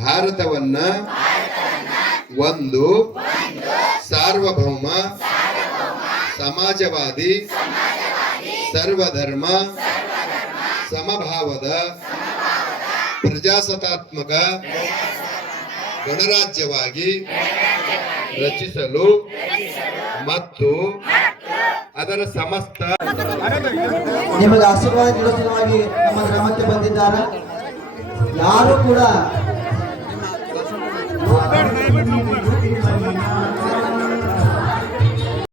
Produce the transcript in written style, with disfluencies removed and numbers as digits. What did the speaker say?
ಭಾರತವನ್ನ ಒಂದು ಸಾರ್ವಭೌಮ ಸಮಾಜವಾದಿ ಸರ್ವಧರ್ಮ ಸಮಭಾವದ ಪ್ರಜಾಸತ್ತಾತ್ಮಕ ಗಣರಾಜ್ಯವಾಗಿ ರಚಿಸಲು ಮತ್ತು ಅದರ ಸಮಸ್ತ ನಿಮಗೆ ಆಶೀರ್ವಾದ ನೀಡುವ ಸಲುವಾಗಿ ನಮ್ಮ ಗ್ರಾಮಕ್ಕೆ ಬಂದಿದ್ದಾರೆ. ಯಾರು ಕೂಡ